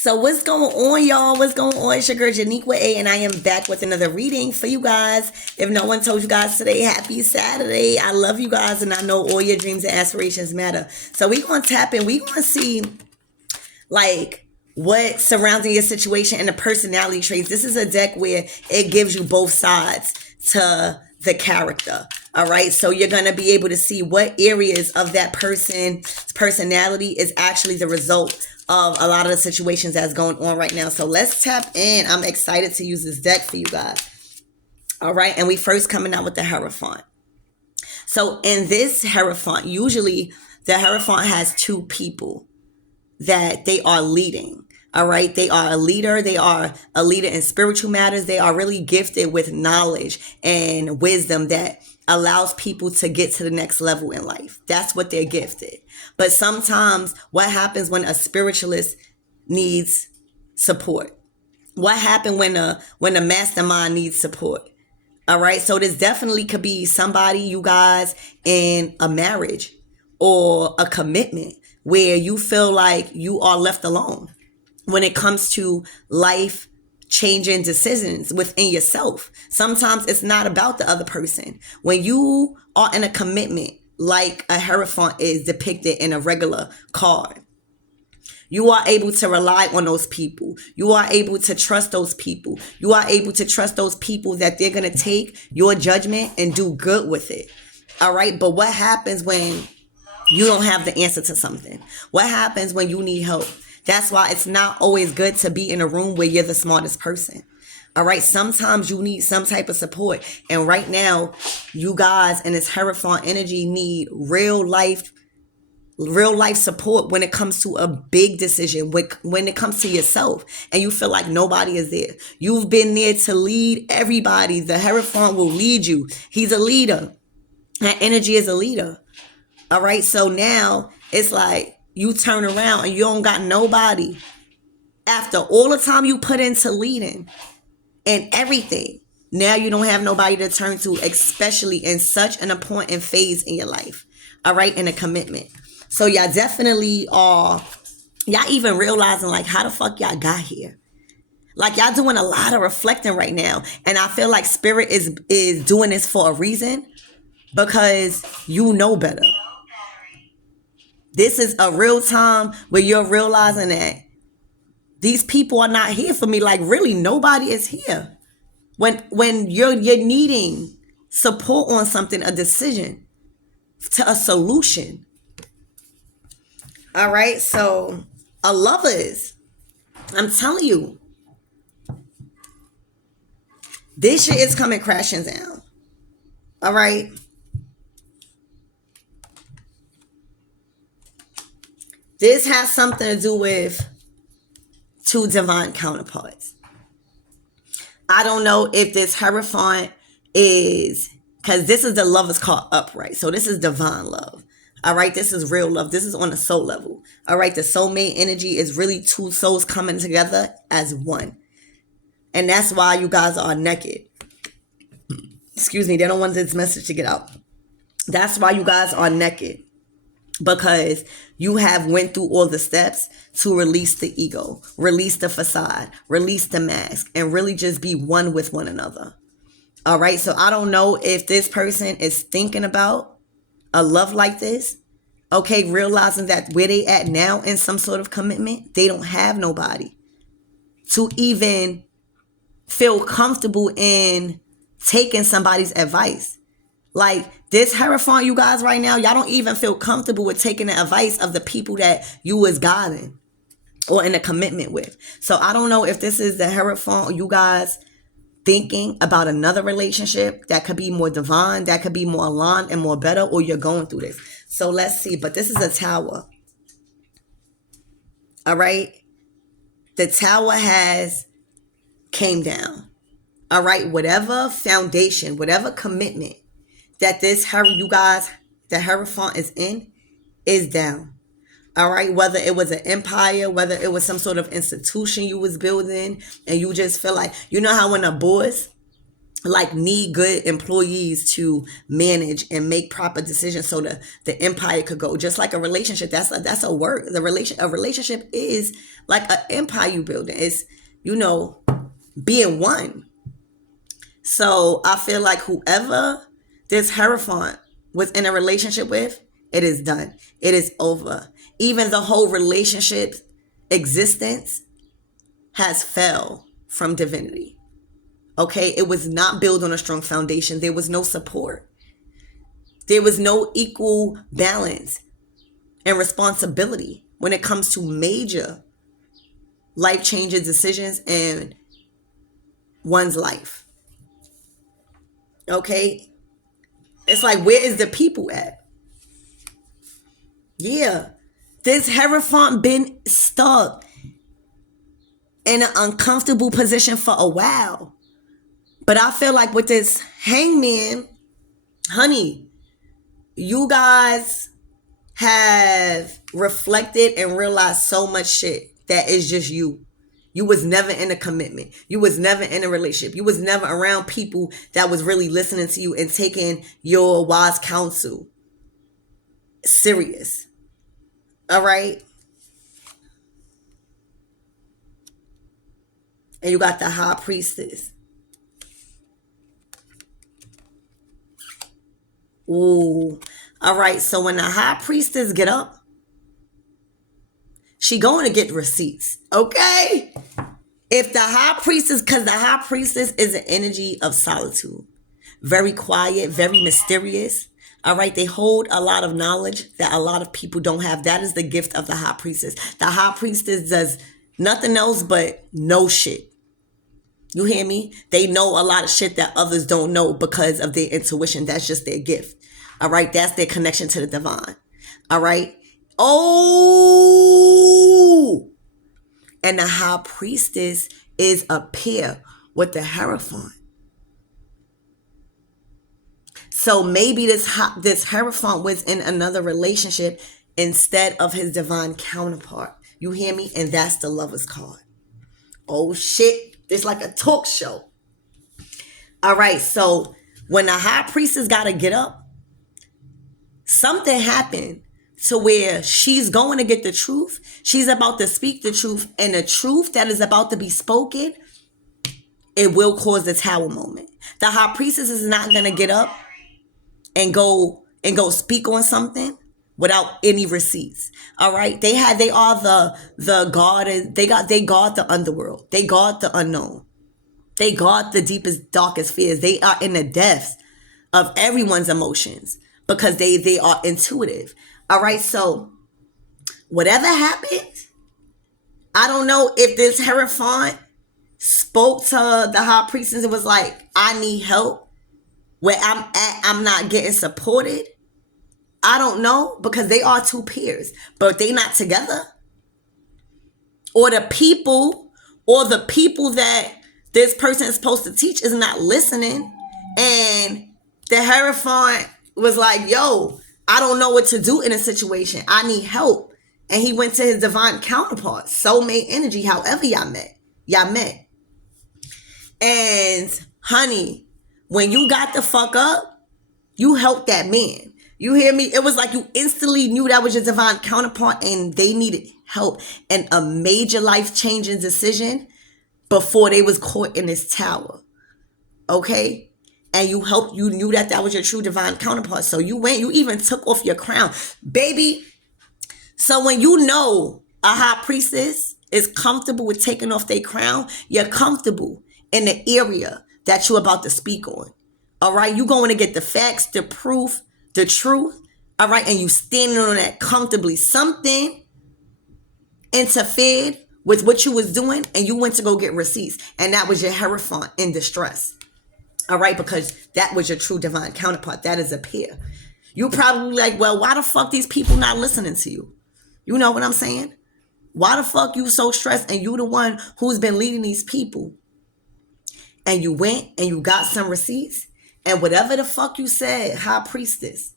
So what's going on, y'all? What's going on? It's your girl Janique with A, and I am back with another reading for you guys. If no one told you guys today, happy Saturday. I love you guys, and I know all your dreams and aspirations matter. So we gonna tap in. We gonna see like what surrounding your situation and the personality traits. This is a deck where it gives you both sides to the character. All right, so you're gonna be able to see what areas of that person's personality is actually the result of a lot of the situations that's going on right now. So let's tap in. I'm excited to use this deck for you guys. All right, and we first coming out with the Hierophant. So in this Hierophant, usually the Hierophant has two people that they are leading. All right. They are a leader. They are a leader in spiritual matters. They are really gifted with knowledge and wisdom that allows people to get to the next level in life. That's what they're gifted. But sometimes what happens when a spiritualist needs support? What happened when a mastermind needs support? All right. So this definitely could be somebody, you guys, in a marriage or a commitment where you feel like you are left alone when it comes to life changing decisions within yourself. Sometimes it's not about the other person. When you are in a commitment, like a Hierophant is depicted in a regular card, you are able to rely on those people. You are able to trust those people. You are able to trust those people that they're going to take your judgment and do good with it. All right. But what happens when you don't have the answer to something? What happens when you need help? That's why it's not always good to be in a room where you're the smartest person. All right. Sometimes you need some type of support. And right now, you guys in this Hierophant energy need real life support when it comes to a big decision, when it comes to yourself, and you feel like nobody is there. You've been there to lead everybody. The Hierophant will lead you. He's a leader. That energy is a leader. All right. So now it's like you turn around and you don't got nobody. After all the time you put into leading and everything, now you don't have nobody to turn to, especially in such an important phase in your life. All right. In a commitment. So y'all definitely are, y'all even realizing like how the fuck y'all got here. Like y'all doing a lot of reflecting right now. And I feel like spirit is doing this for a reason, because you know better. This is a real time where you're realizing that these people are not here for me. Like really nobody is here. When you're needing support on something, a decision, to a solution. All right. So a Lovers, I'm telling you, this shit is coming crashing down. All right. This has something to do with two divine counterparts. I don't know if this Hierophant is, because this is the Lovers card upright. So this is divine love. All right. This is real love. This is on a soul level. All right. The soulmate energy is really two souls coming together as one. And that's why you guys are naked. Excuse me. They don't want this message to get out. That's why you guys are naked. Because you have went through all the steps to release the ego, release the facade, release the mask, and really just be one with one another. All right. So I don't know if this person is thinking about a love like this. Okay. Realizing that where they at now in some sort of commitment, they don't have nobody to even feel comfortable in taking somebody's advice. Like this Hierophant, you guys right now, y'all don't even feel comfortable with taking the advice of the people that you was guiding or in a commitment with. So I don't know if this is the Hierophant, you guys thinking about another relationship that could be more divine, that could be more aligned and more better, or you're going through this. So let's see. But this is a Tower. All right. The Tower has came down. All right. Whatever foundation, whatever commitment that you guys, the Hierophant is down. All right. Whether it was an empire, whether it was some sort of institution you was building, and you just feel like, you know how when a boss like need good employees to manage and make proper decisions so the empire could go. Just like a relationship, that's a work. A relationship is like an empire you building. It's, you know, being one. So I feel like whoever this Hierophant was in a relationship with, it is done. It is over. Even the whole relationship existence has fell from divinity. Okay, it was not built on a strong foundation. There was no support. There was no equal balance and responsibility when it comes to major life-changing decisions in one's life. Okay, it's like, where is the people at? Yeah, this Hierophant been stuck in an uncomfortable position for a while. But I feel like with this Hangman, honey, you guys have reflected and realized so much shit that is just you. You was never in a commitment. You was never in a relationship. You was never around people that was really listening to you and taking your wise counsel serious. All right? And you got the High Priestess. Ooh. All right, so when the High Priestess get up, she going to get receipts, okay? If the High Priestess, because the High Priestess is an energy of solitude. Very quiet, very mysterious. All right, they hold a lot of knowledge that a lot of people don't have. That is the gift of the High Priestess. The High Priestess does nothing else but know shit. You hear me? They know a lot of shit that others don't know because of their intuition. That's just their gift. All right, that's their connection to the divine. All right. Oh, and the High Priestess is a pair with the Hierophant. So maybe this Hierophant was in another relationship instead of his divine counterpart. You hear me? And that's the Lover's card. Oh shit. It's like a talk show. All right. So when the High Priestess got to get up, something happened to where she's going to get the truth. She's about to speak the truth. And the truth that is about to be spoken, it will cause the tower moment. The High Priestess is not going to get up and go speak on something without any receipts. All right. They are the guard. They guard the underworld. They guard the unknown. They guard the deepest, darkest fears. They are in the depths of everyone's emotions because they are intuitive. All right. So whatever happened, I don't know if this Hierophant spoke to the High Priestess and was like, I need help. Where I'm at, I'm not getting supported. I don't know, because they are two peers, but they not together. Or the people that this person is supposed to teach is not listening. And the Hierophant was like, yo, I don't know what to do in a situation. I need help. And he went to his divine counterpart, soulmate energy, however y'all met. And honey, when you got the fuck up, you helped that man. You hear me? It was like you instantly knew that was your divine counterpart and they needed help and a major life-changing decision before they was caught in this tower. Okay? And you knew that was your true divine counterpart. So you even took off your crown. Baby, so when you know a High Priestess is comfortable with taking off their crown, you're comfortable in the area that you're about to speak on. All right? You're going to get the facts, the proof, the truth. All right? And you standing on that comfortably. Something interfered with what you was doing and you went to go get receipts. And that was your Hierophant in distress. All right? Because that was your true divine counterpart. That is a pair. You probably like, well, why the fuck these people not listening to you? You know what I'm saying? Why the fuck you so stressed and you the one who's been leading these people? And you went and you got some receipts. And whatever the fuck you said, High Priestess,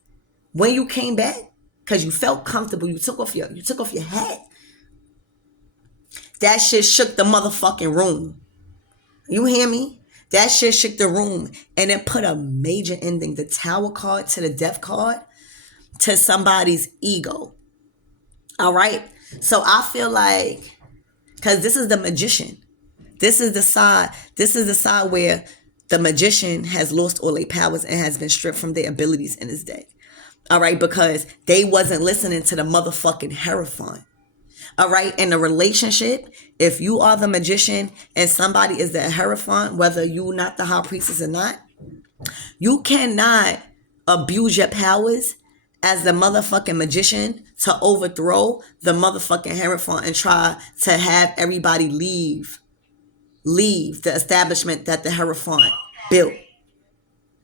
when you came back, because you felt comfortable, you took off your hat. That shit shook the motherfucking room. You hear me? That shit shook the room, and it put a major ending. The Tower card to the Death card to somebody's ego. All right. So I feel like, because this is the Magician. This is the side. This is the side where the Magician has lost all their powers and has been stripped from their abilities in his day. All right, because they wasn't listening to the motherfucking Hierophant. All right, in a relationship, if you are the Magician and somebody is the Hierophant, whether you not the High Priestess or not, you cannot abuse your powers as the motherfucking Magician to overthrow the motherfucking Hierophant and try to have everybody leave the establishment that the Hierophant built.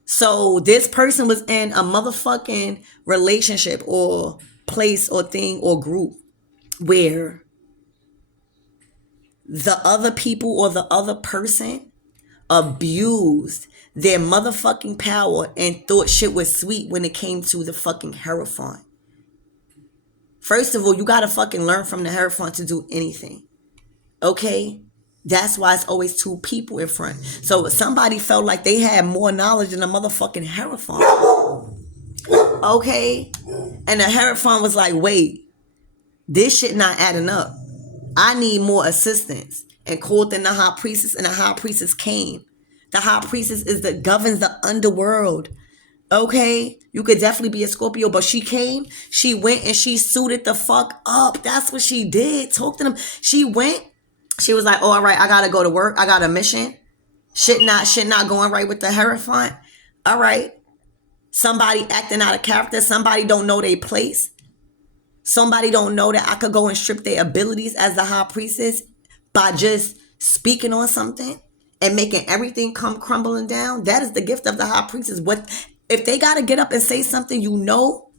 So this person was in a motherfucking relationship or place or thing or group where the other people or the other person abused their motherfucking power and thought shit was sweet when it came to the fucking Hierophant. First of all, you gotta fucking learn from the Hierophant to do anything. Okay? That's why it's always two people in front. So if somebody felt like they had more knowledge than a motherfucking Hierophant, okay? And the Hierophant was like, wait, this shit not adding up. I need more assistance. And called in the High Priestess, and the High Priestess came. The High Priestess is that governs the underworld. Okay? You could definitely be a Scorpio, but she came, she went and she suited the fuck up. That's what she did. Talk to them. She went. She was like, oh, all right, I gotta go to work. I got a mission. Shit not going right with the Hierophant. All right. Somebody acting out of character. Somebody don't know their place. Somebody don't know that I could go and strip their abilities as the High Priestess by just speaking on something and making everything come crumbling down. That is the gift of the High Priestess. What if they gotta get up and say something, you know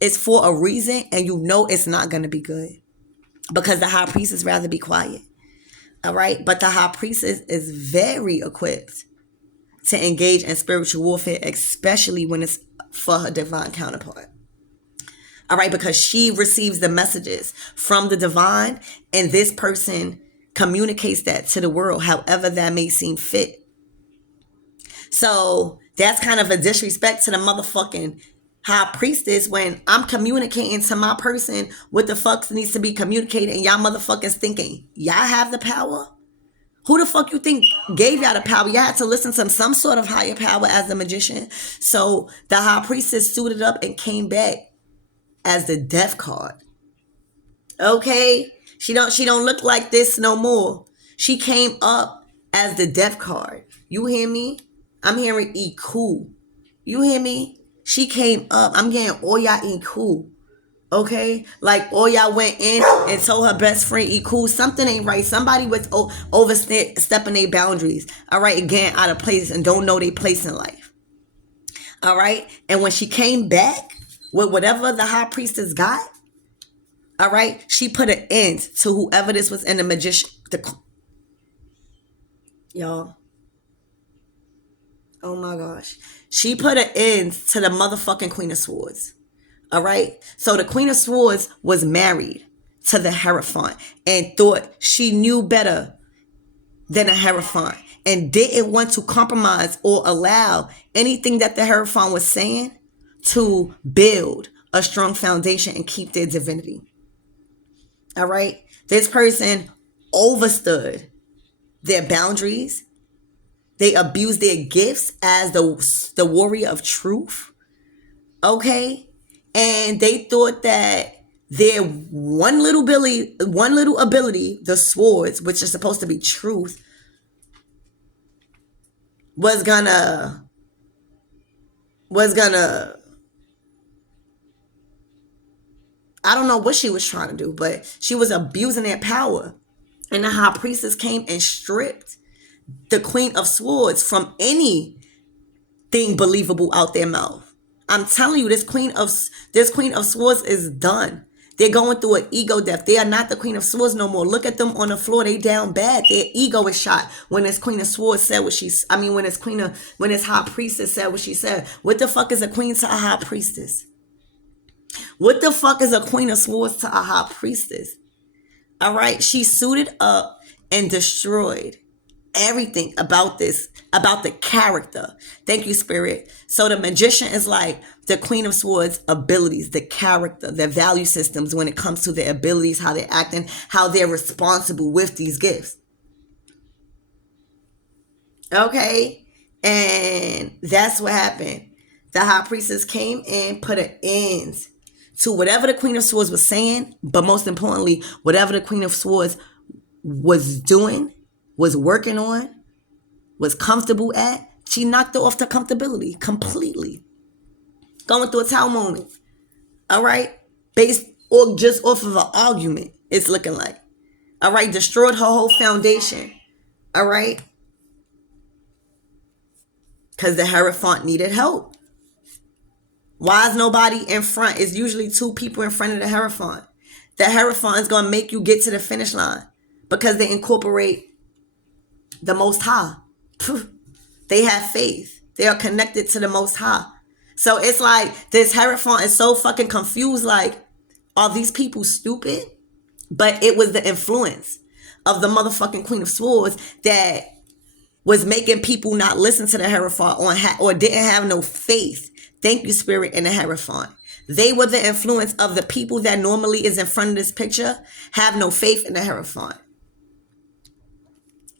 it's for a reason, and you know it's not gonna be good. Because the High Priestess rather be quiet. All right. But the High Priestess is very equipped to engage in spiritual warfare, especially when it's for her divine counterpart. All right. Because she receives the messages from the divine, and this person communicates that to the world, however that may seem fit. So that's kind of a disrespect to the motherfucking High Priestess when I'm communicating to my person what the fuck needs to be communicated, and y'all motherfuckers thinking y'all have the power. Who the fuck you think gave y'all the power? Y'all had to listen to some sort of higher power as the Magician. So the High Priestess suited up and came back as the Death card. Okay? She don't look like this no more. She came up as the Death card. You hear me? I'm hearing Iku. You hear me? She came up. I'm getting all y'all Iku. Okay? Like all y'all went in and told her best friend Iku something ain't right. Somebody was overstepping their boundaries. All right? Again, out of place and don't know their place in life. All right? And when she came back with whatever the High Priestess got, all right, she put an end to whoever this was in the Magician. Y'all. Oh my gosh. She put an end to the motherfucking Queen of Swords. All right. So the Queen of Swords was married to the Hierophant and thought she knew better than a Hierophant and didn't want to compromise or allow anything that the Hierophant was saying to build a strong foundation and keep their divinity. All right. This person overstood their boundaries. They abused their gifts as the warrior of truth. Okay? And they thought that their one little ability, the swords, which is supposed to be truth, was gonna I don't know what she was trying to do, but she was abusing their power. And the High Priestess came and stripped the Queen of Swords from anything believable out their mouth. I'm telling you, this Queen of Swords is done. They're going through an ego death. They are not the Queen of Swords no more. Look at them on the floor. They down bad. Their ego is shot. When this Queen of Swords said what when this High Priestess said what she said. What the fuck is a queen to a High Priestess? What the fuck is a Queen of Swords to a High Priestess? All right. She suited up and destroyed everything about this about the character. Thank you, Spirit. So the Magician is like the Queen of Swords abilities, the character, their value systems when it comes to their abilities, how they're acting, how they're responsible with these gifts. Okay? And that's what happened. The High Priestess came and put an end to whatever the Queen of Swords was saying, but most importantly, whatever the Queen of Swords was doing, was working on, was comfortable at. She knocked off the comfortability completely. Going through a tower moment. All right? Based or just off of an argument, it's looking like. All right? Destroyed her whole foundation. All right? Because the Hierophant needed help. Why is nobody in front? It's usually two people in front of the Hierophant. The Hierophant is going to make you get to the finish line because they incorporate the Most High. They have faith. They are connected to the Most High. So it's like this Hierophant is so fucking confused. Like, are these people stupid? But it was the influence of the motherfucking Queen of Swords that was making people not listen to the Hierophant or didn't have no faith. Thank you, Spirit, in the Hierophant. They were the influence of the people that normally is in front of this picture, have no faith in the Hierophant.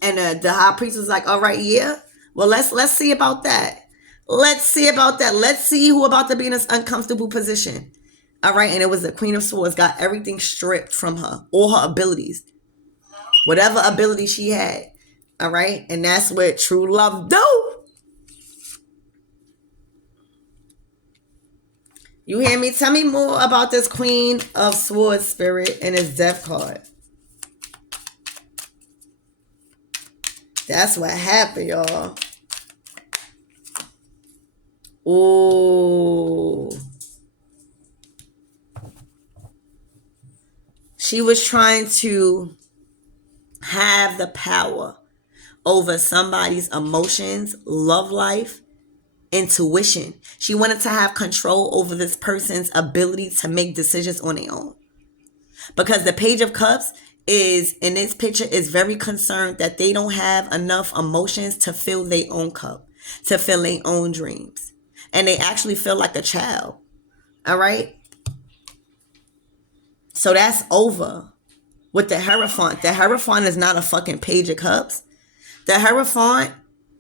And the High Priest was like, all right, yeah. Well, let's see about that. Let's see about that. Let's see who about to be in this uncomfortable position. All right. And it was the Queen of Swords got everything stripped from her, all her abilities, whatever ability she had. All right. And that's what true love do. You hear me? Tell me more about this Queen of Swords, Spirit, and his death card. That's what happened, y'all. Ooh. She was trying to have the power over somebody's emotions, love life, intuition. She wanted to have control over this person's ability to make decisions on their own. Because the Page of Cups is, in this picture, is very concerned that they don't have enough emotions to fill their own cup, to fill their own dreams. And they actually feel like a child. All right? So that's over with the Hierophant. The Hierophant is not a fucking Page of Cups. The Hierophant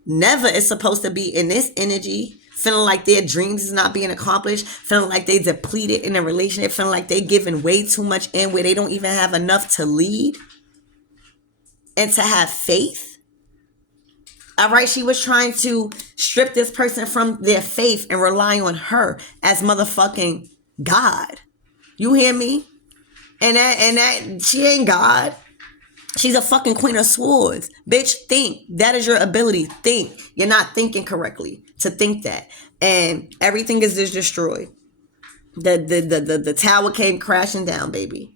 never is supposed to be in this energy, feeling like their dreams is not being accomplished, feeling like they depleted in a relationship, feeling like they giving way too much in where they don't even have enough to lead and to have faith. All right, she was trying to strip this person from their faith and rely on her as motherfucking God. You hear me? And that she ain't God. She's a fucking Queen of Swords. Bitch, think. That is your ability. Think. You're not thinking correctly to think that. And everything is just destroyed. The tower came crashing down, baby.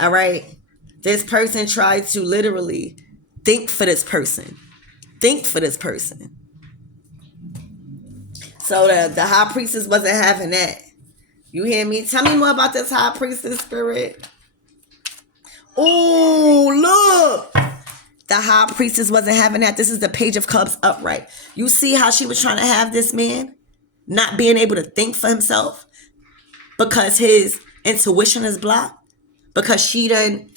All right? This person tried to literally think for this person. Think for this person. So the High Priestess wasn't having that. You hear me? Tell me more about this High Priestess, Spirit. Oh, look. The High Priestess wasn't having that. This is the Page of Cups upright. You see how she was trying to have this man not being able to think for himself because his intuition is blocked, because she done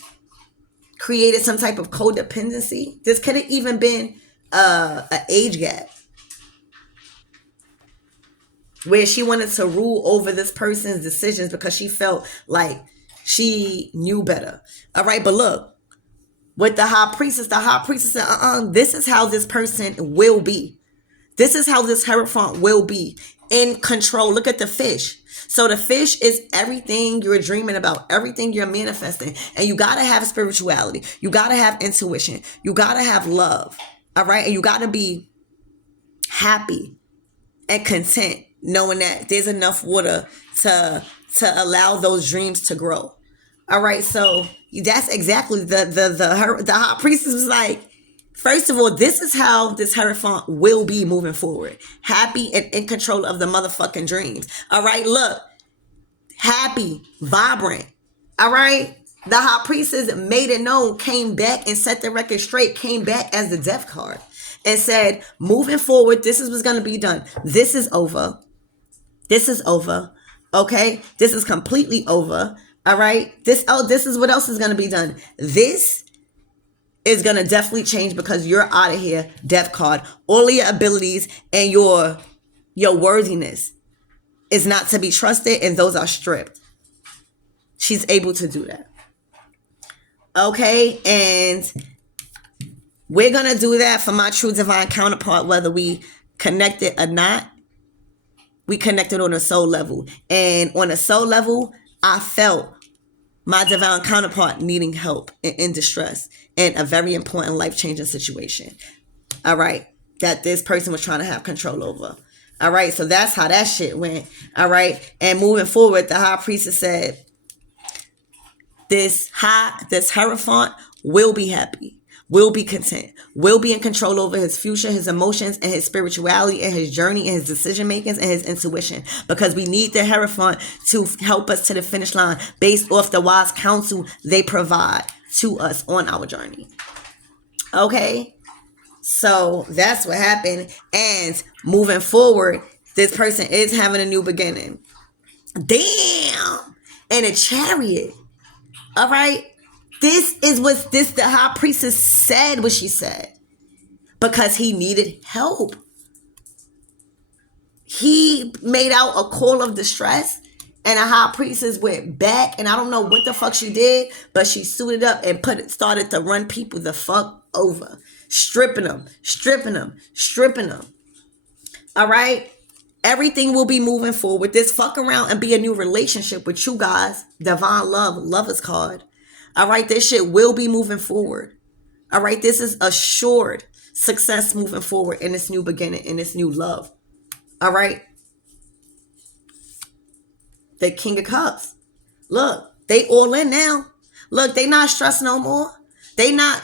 created some type of codependency. This could have even been an age gap where she wanted to rule over this person's decisions because she felt like she knew better. All right, but look, with the High Priestess said, this is how this person will be. This is how this Hierophant will be in control. Look at the fish. So the fish is everything you're dreaming about, everything you're manifesting. And you got to have spirituality. You got to have intuition. You got to have love. All right, and you got to be happy and content knowing that there's enough water to allow those dreams to grow. All right, so that's exactly the High Priestess was like, first of all, this is how this Hierophant will be moving forward. Happy and in control of the motherfucking dreams. All right, look, happy, vibrant. All right, the High Priestess made it known, came back and set the record straight, came back as the Death card. and said, moving forward, this is what's going to be done. This is over. This is over. Okay? This is completely over. All right? This is what else is going to be done. This is going to definitely change because you're out of here, death card. All of your abilities and your worthiness is not to be trusted, and those are stripped. She's able to do that. Okay? And we're going to do that for my true divine counterpart, whether we connected or not. We connected on a soul level. And on a soul level, I felt my divine counterpart needing help and in distress in a very important life-changing situation. All right. That this person was trying to have control over. All right. So that's how that shit went. All right. And moving forward, the high priestess said, this Hierophant will be happy, will be content, will be in control over his future, his emotions, and his spirituality, and his journey, and his decision makings, and his intuition. Because we need the Hierophant to help us to the finish line based off the wise counsel they provide to us on our journey. Okay? So that's what happened. And moving forward, this person is having a new beginning. Damn! And a chariot. All right? This is what the high priestess said what she said. Because he needed help. He made out a call of distress. And the high priestess went back. And I don't know what the fuck she did. But she suited up and started to run people the fuck over. Stripping them. All right? Everything will be moving forward. This fuck around and be a new relationship with you guys. Divine love. Lover's card. All right, this shit will be moving forward. All right, this is assured success moving forward in this new beginning, in this new love. All right. The King of Cups. Look, they all in now. Look, they not stressed no more. They not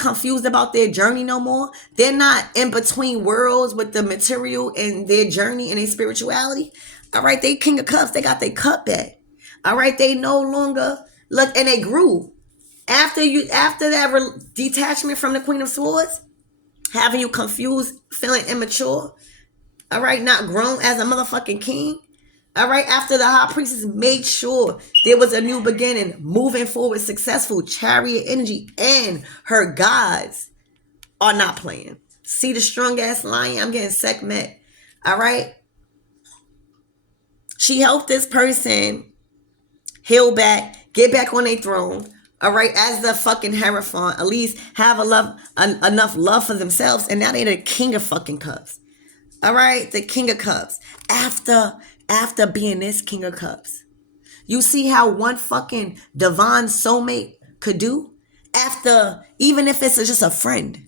confused about their journey no more. They're not in between worlds with the material and their journey and their spirituality. All right, they King of Cups. They got their cup back. All right, they no longer look, and they grew after that detachment from the Queen of Swords, having you confused, feeling immature. All right, not grown as a motherfucking king. All right, after the high priestess made sure there was a new beginning, moving forward, successful, chariot energy, and her gods are not playing. See the strong ass lion? I'm getting segment. All right. She helped this person heal back, get back on their throne. All right, as the fucking Hierophant, at least have enough love for themselves, and now they're the King of fucking Cups. All right, the King of Cups. After being this King of Cups, you see how one fucking divine soulmate could do? After, even if it's just a friend,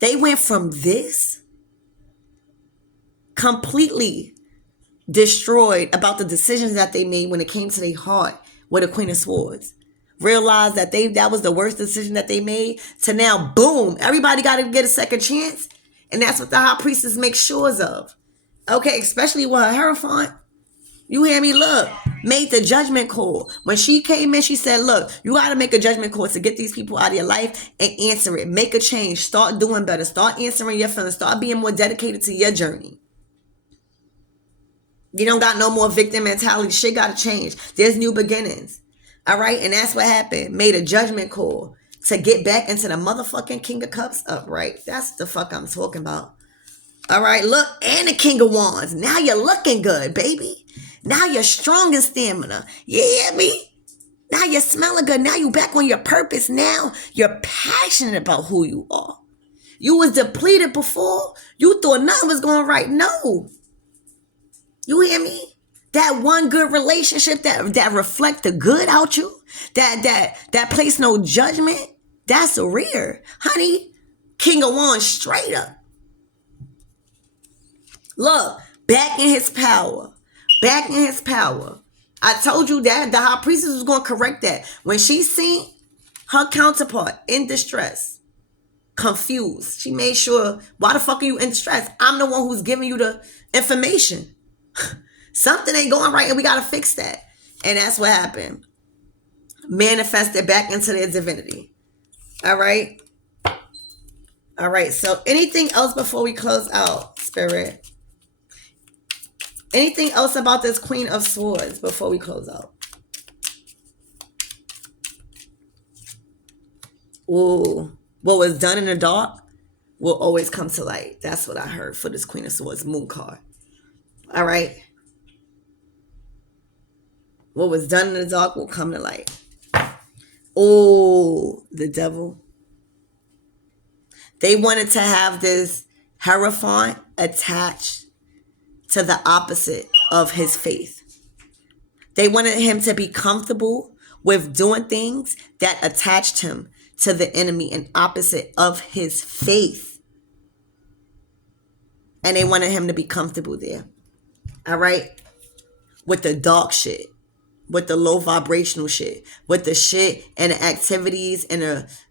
they went from this completely destroyed about the decisions that they made when it came to their heart with the Queen of Swords. Realized that that was the worst decision that they made, to now, boom, everybody got to get a second chance. And that's what the high priestess makes sure of. Okay, especially with her Hierophant. You hear me? Look, made the judgment call. When she came in, she said, look, you got to make a judgment call to get these people out of your life and answer it. Make a change. Start doing better. Start answering your feelings. Start being more dedicated to your journey. You don't got no more victim mentality. Shit got to change. There's new beginnings. All right? And that's what happened. Made a judgment call to get back into the motherfucking King of Cups upright. That's the fuck I'm talking about. All right, look, and the King of Wands. Now you're looking good, baby. Now you're strong in stamina. You hear me? Now you're smelling good. Now you back on your purpose. Now you're passionate about who you are. You was depleted before. You thought nothing was going right. No. You hear me? That one good relationship that reflect the good out you, that place no judgment, that's rare. Honey, King of Wands straight up. Look, back in his power. Back in his power. I told you that the high priestess was going to correct that. When she seen her counterpart in distress, confused, she made sure, why the fuck are you in distress? I'm the one who's giving you the information. Something ain't going right and we got to fix that. And that's what happened. Manifested back into their divinity. All right? All right. So anything else before we close out, Spirit? Anything else about this Queen of Swords before we close out? Ooh, what was done in the dark will always come to light. That's what I heard for this Queen of Swords moon card. All right. What was done in the dark will come to light. Oh, the devil. They wanted to have this Hierophant attached to the opposite of his faith. They wanted him to be comfortable with doing things that attached him to the enemy and opposite of his faith. And they wanted him to be comfortable there. All right? With the dark shit, with the low vibrational shit, with the shit and the activities and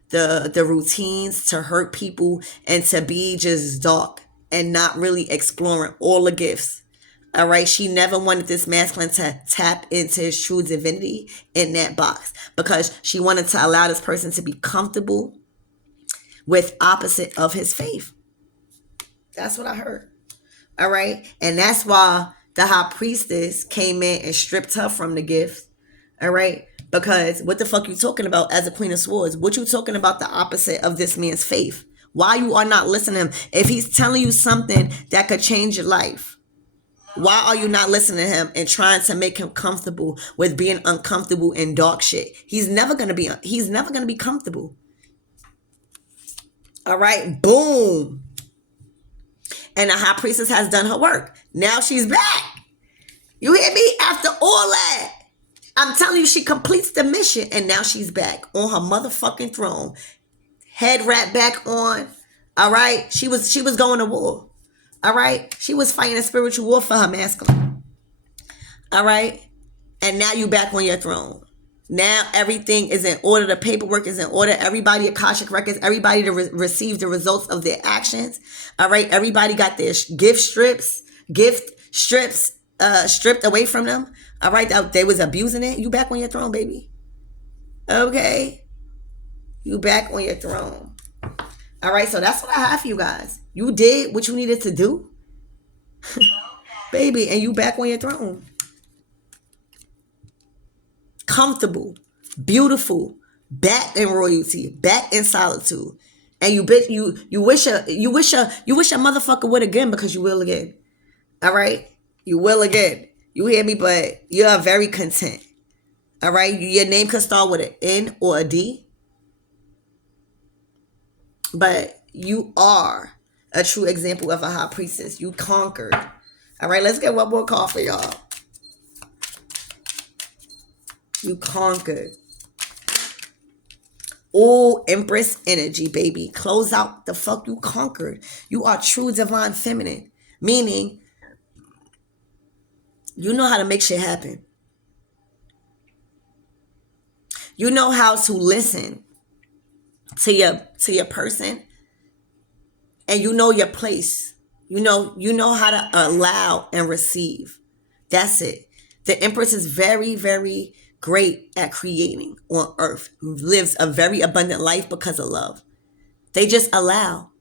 the routines to hurt people and to be just dark and not really exploring all the gifts. All right. She never wanted this masculine to tap into his true divinity in that box because she wanted to allow this person to be comfortable with opposite of his faith. That's what I heard. All right. And that's why the high priestess came in and stripped her from the gift. All right. Because what the fuck you talking about as a Queen of Swords? What you talking about the opposite of this man's faith? Why you are not listening to him? If he's telling you something that could change your life, why are you not listening to him and trying to make him comfortable with being uncomfortable in dark shit? He's never gonna be comfortable. All right, boom. And the high priestess has done her work. Now she's back. You hear me? After all that, I'm telling you, she completes the mission, and now she's back on her motherfucking throne, head wrapped back on. All right, she was going to war. All right, she was fighting a spiritual war for her masculine. All right, and now you back on your throne. Now everything is in order. The paperwork is in order. Everybody, Akashic records, everybody to receive the results of their actions. All right, everybody got their gift strips stripped away from them. All right, they was abusing it. You back on your throne, baby. Okay, you back on your throne. All right, so that's what I have for you guys. You did what you needed to do, baby, and you back on your throne. Comfortable, beautiful, back in royalty, back in solitude. And you wish a motherfucker would again, because you will again. All right? You will again. You hear me? But you are very content. All right? Your name could start with an N or a D. But you are a true example of a high priestess. You conquered. All right, let's get one more call for y'all. You conquered. Oh, Empress energy, baby. Close out the fuck you conquered. You are true divine feminine. Meaning, you know how to make shit happen. You know how to listen to your person. And you know your place. You know how to allow and receive. That's it. The Empress is very, very great at creating on earth, who lives a very abundant life because of love. They just allow.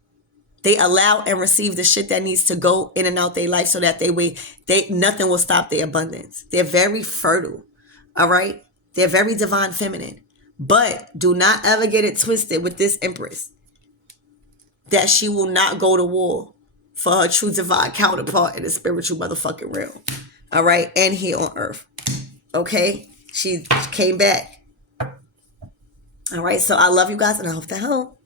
They allow and receive the shit that needs to go in and out their life so that nothing will stop their abundance. They're very fertile. All right? They're very divine feminine. But do not ever get it twisted with this Empress that she will not go to war for her true divine counterpart in the spiritual motherfucking realm. All right? And here on earth. Okay? She came back. All right, so I love you guys, and I hope that helped.